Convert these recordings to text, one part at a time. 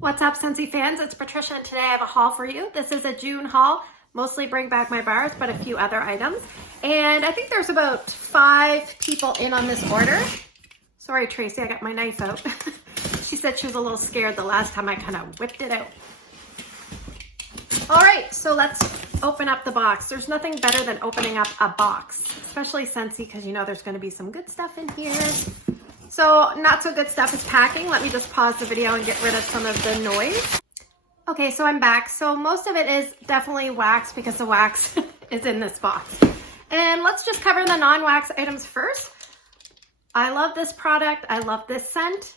What's up, Scentsy fans? It's Patricia, and today I have a haul for you. This is a June haul, mostly bring back my bars, but a few other items. And I think there's about 5 people in on this order. Sorry, Tracy, I got my knife out. She said she was a little scared the last time I kind of whipped it out. All right, so let's open up the box. There's nothing better than opening up a box, especially Scentsy, because you know there's going to be some good stuff in here. So not so good stuff is packing. Let me just pause the video and get rid of some of the noise. Okay, so I'm back. So most of it is definitely wax because the wax is in this box. And let's just cover the non-wax items first. I love this product. I love this scent.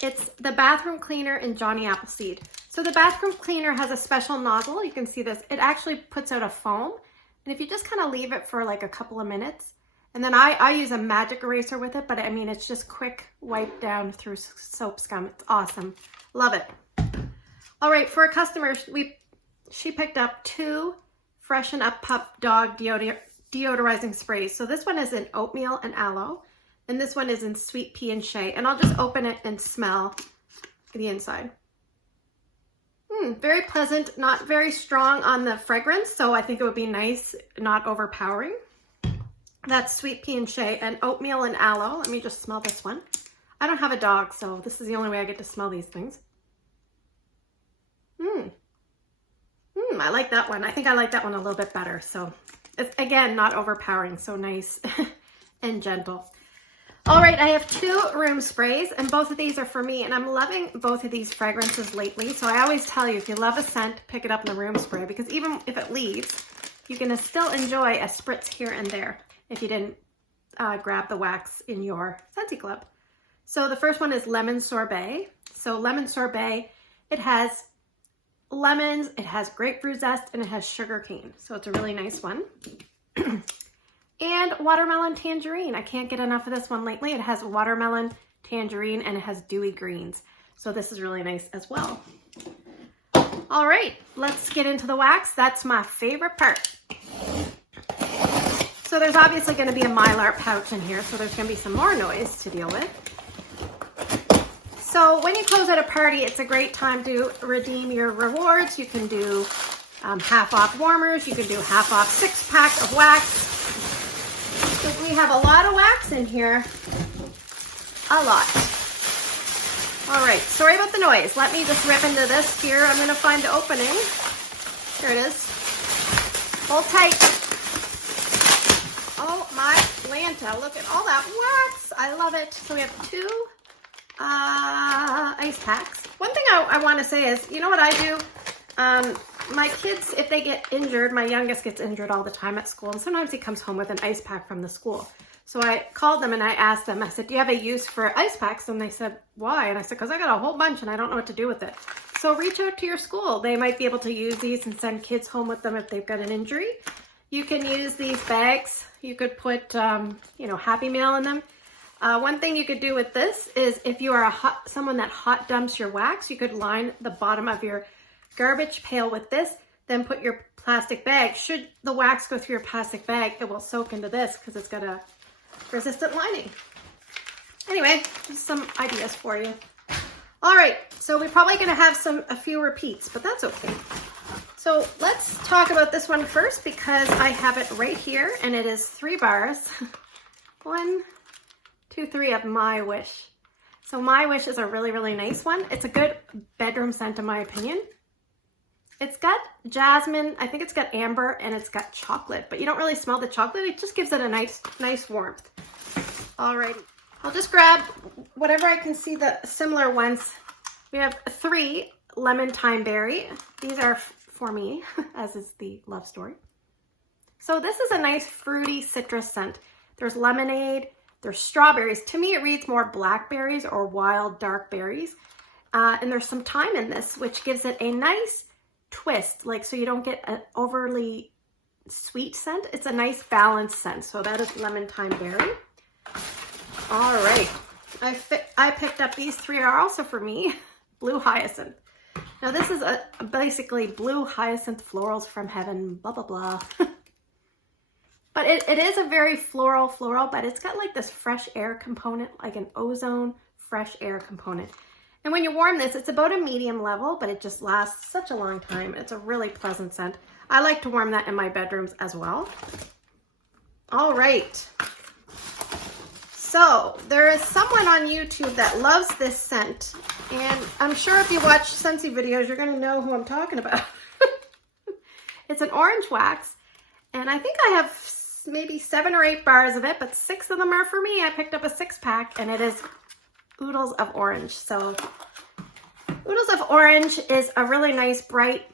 It's the bathroom cleaner in Johnny Appleseed. So the bathroom cleaner has a special nozzle. You can see this. It actually puts out a foam. And if you just kind of leave it for like a couple of minutes, and then I use a magic eraser with it, but I mean, it's just quick wipe down through soap scum. It's awesome. Love it. All right, for a customer, she picked up 2 Freshen Up Pup Dog deodorizing sprays. So this one is in oatmeal and aloe, and this one is in sweet pea and shea. And I'll just open it and smell the inside. Very pleasant, not very strong on the fragrance, so I think it would be nice, not overpowering. That's sweet pea and shea and oatmeal and aloe. Let me just smell this one. I don't have a dog, so this is the only way I get to smell these things. I like that one. I think I like that one a little bit better. So it's, again, not overpowering, so nice and gentle. All right, I have 2 room sprays, and both of these are for me, and I'm loving both of these fragrances lately. So I always tell you, if you love a scent, pick it up in the room spray, because even if it leaves, you can still enjoy a spritz here and there if you didn't grab the wax in your Scentsy Club. So the first one is Lemon Sorbet. So Lemon Sorbet, it has lemons, it has grapefruit zest, and it has sugar cane. So it's a really nice one. And Watermelon Tangerine. I can't get enough of this one lately. It has watermelon, tangerine, and it has dewy greens. So this is really nice as well. All right, let's get into the wax. That's my favorite part. So there's obviously going to be a Mylar pouch in here, so there's going to be some more noise to deal with. So when you close at a party, it's a great time to redeem your rewards. You can do half off warmers. You can do half off 6-pack of wax. So we have a lot of wax in here. A lot. All right, sorry about the noise. Let me just rip into this here. I'm going to find the opening. Here it is. Hold tight. Oh my Lanta, look at all that wax. I love it. So we have 2 ice packs. One thing I want to say is, you know what I do? My kids, if they get injured, my youngest gets injured all the time at school, and sometimes he comes home with an ice pack from the school. So I called them and I asked them, I said, do you have a use for ice packs? And they said, why? And I said, because I got a whole bunch and I don't know what to do with it. So reach out to your school. They might be able to use these and send kids home with them if they've got an injury. You can use these bags. You could put, you know, Happy Meal in them. One thing you could do with this is if you are someone that hot dumps your wax, you could line the bottom of your garbage pail with this, then put your plastic bag. Should the wax go through your plastic bag, it will soak into this because it's got a resistant lining. Anyway, just some ideas for you. All right, so we're probably going to have a few repeats, but that's okay. So let's talk about this one first because I have it right here, and it is 3 bars. 1, 2, 3 of My Wish. So My Wish is a really, really nice one. It's a good bedroom scent in my opinion. It's got jasmine, I think it's got amber, and it's got chocolate, but you don't really smell the chocolate. It just gives it a nice warmth. Alrighty, I'll just grab whatever I can see the similar ones. We have 3 Lemon Thyme Berry. These are for me, as is the love story. So this is a nice fruity citrus scent. There's lemonade, there's strawberries. To me, it reads more blackberries or wild dark berries. And there's some thyme in this, which gives it a nice twist, like so you don't get an overly sweet scent. It's a nice balanced scent. So that is Lemon Thyme Berry. All right, I picked up these 3 are also for me. Blue Hyacinth. Now this is basically Blue Hyacinth Florals from Heaven, blah blah blah. But it is a very floral, but it's got like this fresh air component, like an ozone fresh air component. And when you warm this, it's about a medium level, but it just lasts such a long time. It's a really pleasant scent. I like to warm that in my bedrooms as well. All right. So there is someone on YouTube that loves this scent. And I'm sure if you watch Scentsy videos, you're going to know who I'm talking about. It's an orange wax. And I think I have maybe 7 or 8 bars of it, but 6 of them are for me. I picked up a 6-pack, and it is Oodles of Orange. So Oodles of Orange is a really nice bright,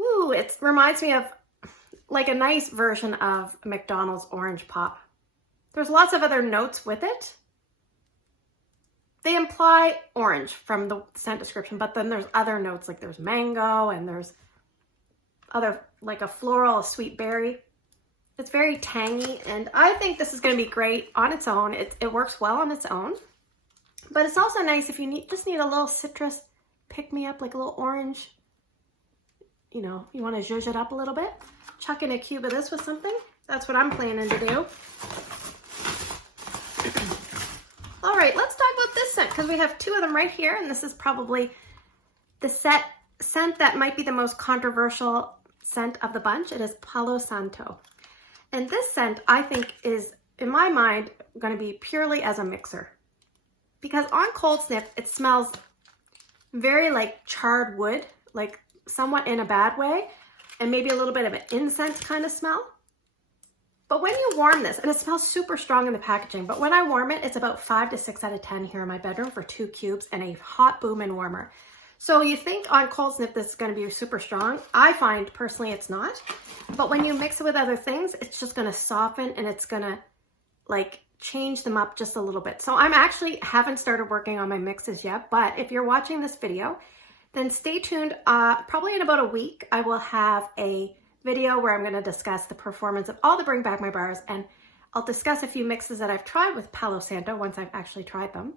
ooh, it reminds me of like a nice version of McDonald's Orange Pop. There's lots of other notes with it. They imply orange from the scent description, but then there's other notes, like there's mango and there's other, like a floral, a sweet berry. It's very tangy, and I think this is going to be great on its own. It works well on its own, but it's also nice if you just need a little citrus pick-me-up, like a little orange. You know, you want to zhuzh it up a little bit. Chuck in a cube of this with something. That's what I'm planning to do. All right, let's talk about this scent, because we have 2 of them right here, and this is probably the scent that might be the most controversial scent of the bunch. It is Palo Santo. And this scent, I think, is, in my mind, going to be purely as a mixer. Because on cold sniff, it smells very like charred wood, like somewhat in a bad way, and maybe a little bit of an incense kind of smell. But when you warm this, and it smells super strong in the packaging, but when I warm it, it's about 5 to 6 out of 10 here in my bedroom for 2 cubes and a hot boom-in warmer. So you think on cold sniff this is going to be super strong. I find personally it's not. But when you mix it with other things, it's just going to soften, and it's going to like change them up just a little bit. So I'm actually haven't started working on my mixes yet, but if you're watching this video, then stay tuned. Probably in about a week, I will have a video where I'm going to discuss the performance of all the Bring Back My bars, and I'll discuss a few mixes that I've tried with Palo Santo once I've actually tried them.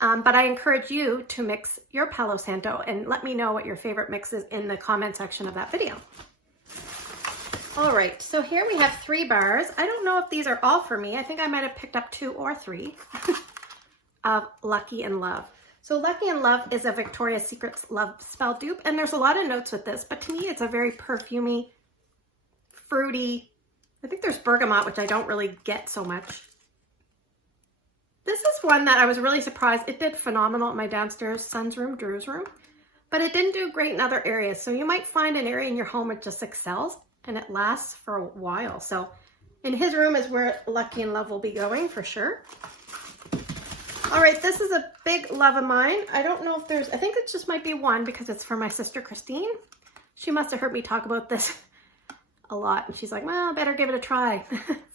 But I encourage you to mix your Palo Santo and let me know what your favorite mix is in the comment section of that video. All right, so here we have 3 bars. I don't know if these are all for me. I think I might have picked up 2 or 3 of Lucky in Love. So Lucky in Love is a Victoria's Secret Love Spell dupe, and there's a lot of notes with this, but to me it's a very perfumey, fruity. I think there's bergamot, which I don't really get so much. This is one that I was really surprised. It did phenomenal at my downstairs son's room, Drew's room, but it didn't do great in other areas. So you might find an area in your home it just excels, and it lasts for a while. So in his room is where Lucky in Love will be going for sure. All right, this is a big love of mine. I don't know if there's, I think it just might be one because it's for my sister Christine. She must have heard me talk about this a lot, and she's like, well, better give it a try.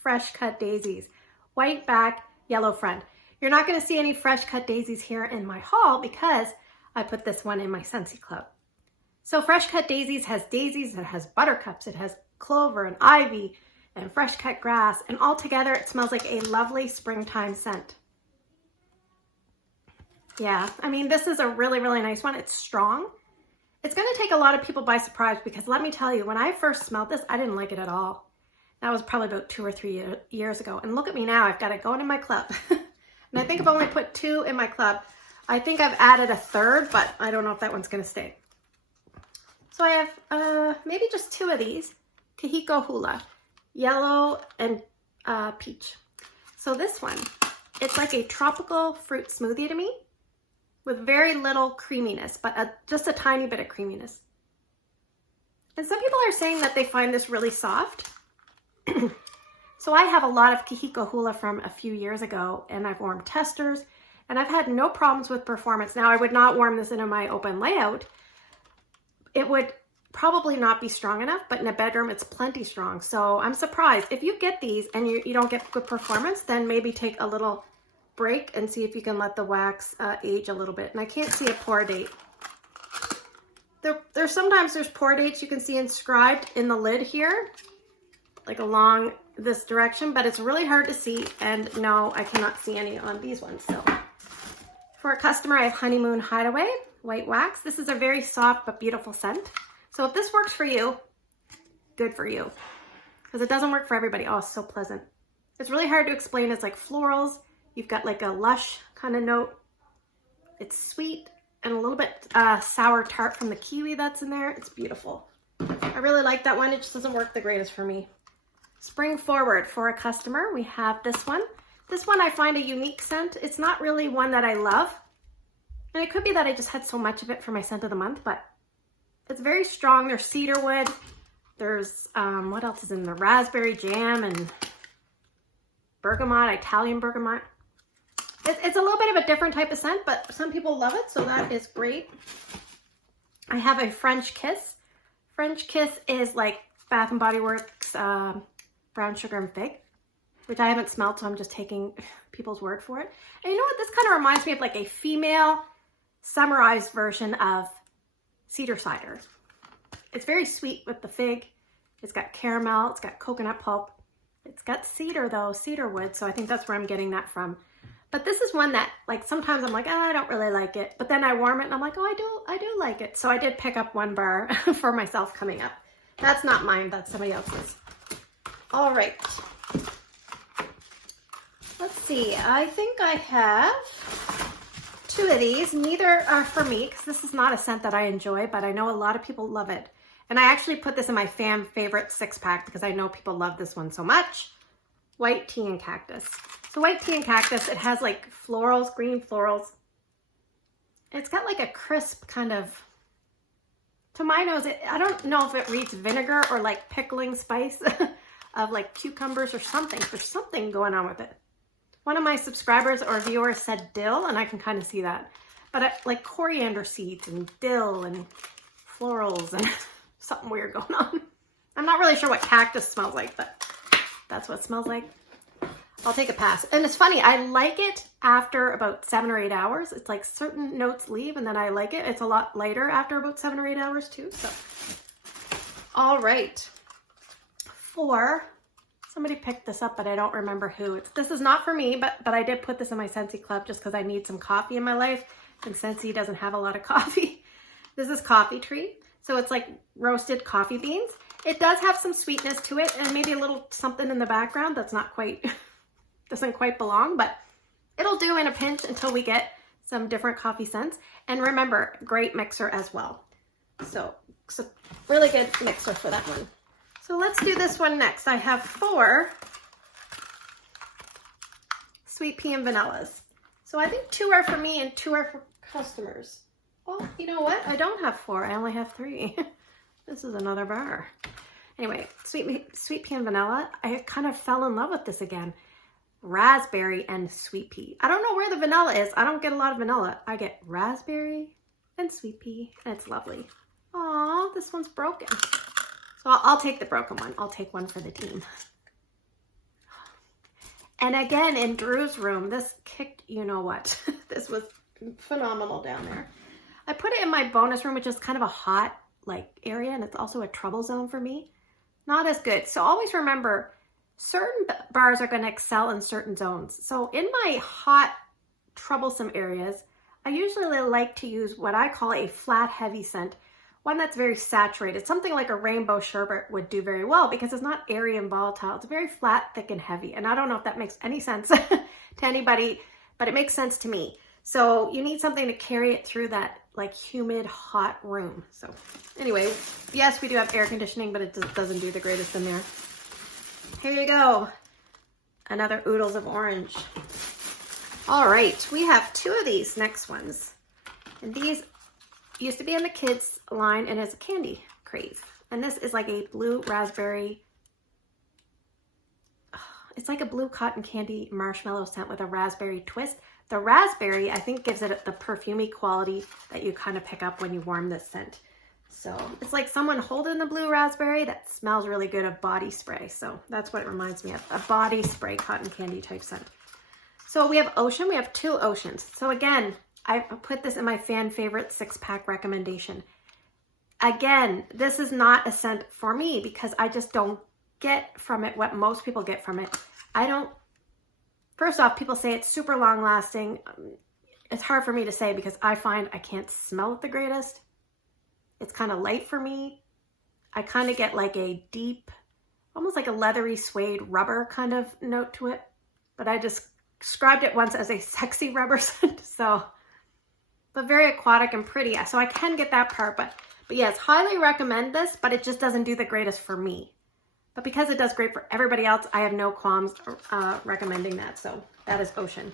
Fresh Cut Daisies, white back, yellow front. You're not going to see any Fresh Cut Daisies here in my haul because I put this one in my Scentsy Club. So Fresh Cut Daisies has daisies, it has buttercups, it has clover and ivy and fresh cut grass, and all together it smells like a lovely springtime scent. Yeah, I mean, this is a really, really nice one. It's strong. It's going to take a lot of people by surprise because let me tell you, when I first smelled this, I didn't like it at all. That was probably about 2 or 3 years ago. And look at me now, I've got it going in my club. And I think I've only put 2 in my club. I think I've added a 3rd, but I don't know if that one's going to stay. So I have maybe just 2 of these. KAHIKO HULA, yellow and peach. So this one, it's like a tropical fruit smoothie to me with very little creaminess, but just a tiny bit of creaminess. And some people are saying that they find this really soft. So I have a lot of KAHIKO HULA from a few years ago, and I've warmed testers, and I've had no problems with performance. Now, I would not warm this into my open layout. It would probably not be strong enough, but in a bedroom, it's plenty strong. So I'm surprised. If you get these and you don't get good performance, then maybe take a little break and see if you can let the wax age a little bit. And I can't see a pour date. Sometimes there's pour dates you can see inscribed in the lid here, like along this direction, but it's really hard to see, and no, I cannot see any on these ones. So for a customer, I have Honeymoon Hideaway white wax. This is a very soft but beautiful scent. So if this works for you, good for you, because it doesn't work for everybody. Oh, it's so pleasant. It's really hard to explain. It's like florals. You've got like a lush kind of note, It's sweet and a little bit sour tart from the kiwi that's in there. It's beautiful. I really like that one. It just doesn't work the greatest for me. Spring Forward for a customer. We have this one. This one I find a unique scent. It's not really one that I love. And it could be that I just had so much of it for my scent of the month, but it's very strong. There's cedarwood. There's, what else is in there? Raspberry jam and bergamot, Italian bergamot. It's a little bit of a different type of scent, but some people love it, so that is great. I have a French Kiss. French Kiss is like Bath & Body Works brown sugar and fig, which I haven't smelled, so I'm just taking people's word for it. And you know what? This kind of reminds me of like a female summarized version of cedar cider. It's very sweet with the fig. It's got caramel. It's got coconut pulp. It's got cedar though, cedar wood. So I think that's where I'm getting that from. But this is one that like sometimes I'm like, oh, I don't really like it. But then I warm it and I'm like, oh, I do like it. So I did pick up one bar for myself coming up. That's not mine. That's somebody else's. All right. Let's see. I think I have 2 of these. Neither are for me because this is not a scent that I enjoy, but I know a lot of people love it. And I actually put this in my fan favorite 6-pack because I know people love this one so much. White Tea and Cactus. So White Tea and Cactus, it has like florals, green florals. It's got like a crisp kind of, to my nose, I don't know if it reads vinegar or like pickling spice of like cucumbers or something. There's something going on with it. One of my subscribers or viewers said dill, and I can kind of see that. But like coriander seeds and dill and florals and something weird going on. I'm not really sure what cactus smells like, but that's what it smells like. I'll take a pass. And it's funny, I like it after about 7 or 8 hours. It's like certain notes leave and then I like it. It's a lot lighter after about 7 or 8 hours too. So, all right. Somebody picked this up, but I don't remember who. This is not for me, but I did put this in my Scentsy club just because I need some coffee in my life. And Scentsy doesn't have a lot of coffee. This is Coffee Tree. So it's like roasted coffee beans. It does have some sweetness to it and maybe a little something in the background that's not quite, doesn't quite belong, but it'll do in a pinch until we get some different coffee scents. And remember, great mixer as well. So really good mixer for that one. So let's do this one next. I have 4 Sweet Pea and Vanillas. So I think 2 are for me and 2 are for customers. Well, you know what? I don't have 4. I only have 3. This is another bar. Anyway, Sweet Pea and Vanilla. I kind of fell in love with this again. Raspberry and sweet pea. I don't know where the vanilla is. I don't get a lot of vanilla. I get raspberry and sweet pea, and it's lovely. Aw, this one's broken. So I'll take the broken one. I'll take one for the team. And again, in Drew's room, this kicked, you know what? This was phenomenal down there. I put it in my bonus room, which is kind of a hot like area, and it's also a trouble zone for me. Not as good. So always remember, certain bars are going to excel in certain zones. So in my hot, troublesome areas, I usually like to use what I call a flat, heavy scent. One that's very saturated. Something like a rainbow sherbet would do very well because it's not airy and volatile. It's very flat, thick, and heavy. And I don't know if that makes any sense to anybody, but it makes sense to me. So you need something to carry it through that like humid, hot room. So anyway, yes, we do have air conditioning, but it doesn't do the greatest in there. Here you go. Another Oodles of Orange. All right, we have 2 of these next ones. And these used to be in the kids line and it's a candy crave. And this is like a blue raspberry. It's like a blue cotton candy marshmallow scent with a raspberry twist. The raspberry, I think, gives it the perfumey quality that you kind of pick up when you warm this scent. So it's like someone holding the blue raspberry that smells really good of body spray. So that's what it reminds me of, a body spray cotton candy type scent. So we have Ocean, we have 2 Oceans. So again, I put this in my fan favorite 6-pack recommendation. Again, this is not a scent for me because I just don't get from it what most people get from it. First off, people say it's super long lasting. It's hard for me to say because I find I can't smell it the greatest. It's kind of light for me. I kind of get like a deep, almost like a leathery suede rubber kind of note to it. But I just described it once as a sexy rubber scent. So but very aquatic and pretty. So I can get that part, but yes, highly recommend this, but it just doesn't do the greatest for me. But because it does great for everybody else, I have no qualms recommending that. So that is Ocean.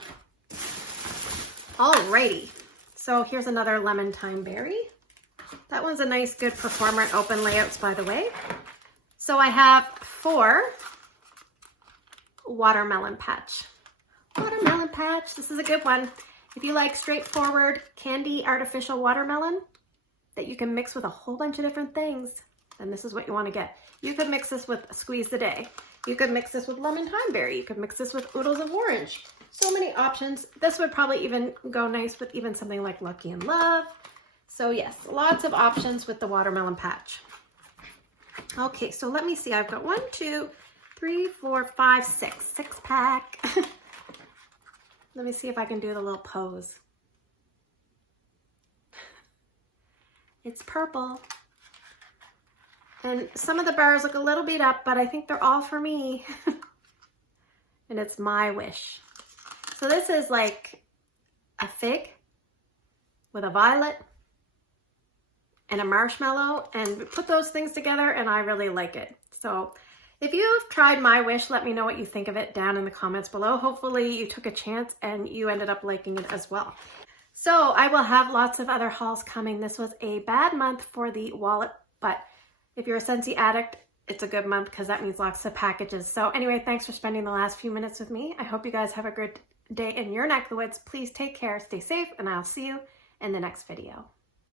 Alrighty, so here's another Lemon Thyme Berry. That one's a nice, good performer and open layouts, by the way. So I have 4 Watermelon Patch. Watermelon Patch, this is a good one. If you like straightforward candy artificial watermelon that you can mix with a whole bunch of different things, then this is what you want to get. You could mix this with Squeeze the Day. You could mix this with Lemon Thyme Berry. You could mix this with Oodles of Orange. So many options. This would probably even go nice with even something like Lucky in Love. So yes, lots of options with the Watermelon Patch. Okay, so let me see. I've got 1, 2, 3, 4, 5, 6 pack. Let me see if I can do the little pose. It's purple. And some of the bars look a little beat up, but I think they're all for me. And it's my wish. So this is like a fig with a violet and a marshmallow, and we put those things together and I really like it. So if you've tried my wish, let me know what you think of it down in the comments below. Hopefully you took a chance and you ended up liking it as well. So I will have lots of other hauls coming. This was a bad month for the wallet, but if you're a Scentsy addict, it's a good month because that means lots of packages. So anyway, thanks for spending the last few minutes with me. I hope you guys have a good day in your neck of the woods. Please take care, stay safe, and I'll see you in the next video.